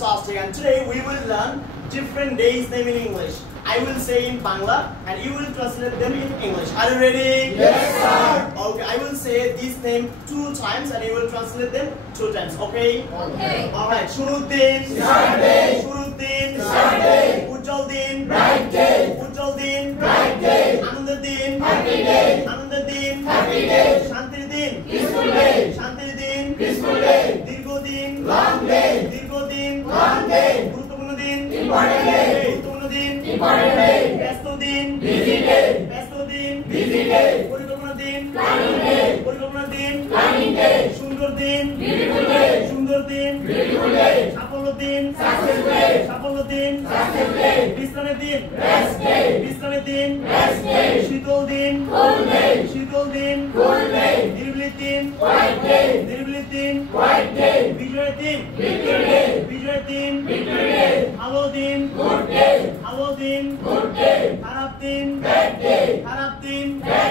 fantastic. And today we will learn different days name in English. I will say in Bangla and you will translate them in English. Are you ready? Yes, sir. Okay, I will say this name 2 times and you will translate them 2 times. Okay? Okay. Alright. Shuruddin. Saturday. Shuruddin. Saturday. Ujjaldin. Bright day. Ujjaldin. Bright day. Anandaddin. Happy day. Anandaddin. Happy day. Shantirdin. Peaceful day. Shantirdin. Peaceful day. Dirgodin. Long day. Dirgodin. Long day. Guruttopurno din. Important day. Guruttopurno din. Important day. Besto din. Busy day. Besto din. Busy day. পরিকল্পনা দিন Planning day. পরিকল্পনা দিন Planning day. সুন্দর দিন Beautiful day. সুন্দর দিন Beautiful day. সাফল্য দিন Success day. সাফল্য দিন Success day. বিশ্রামের দিন Rest day. বিশ্রামের দিন Rest day. শীতল দিন Cold day. শীতল দিন Cold day. নিরিবিলি দিন Quiet day. নিরিবিলি দিন Quiet day. বিজয়ের দিন Victory day. বিজয়ের দিন Victory day. ভালো দিন Good day. ভালো দিন Good day. খারাপ দিন Bad day. খারাপ দিন Bad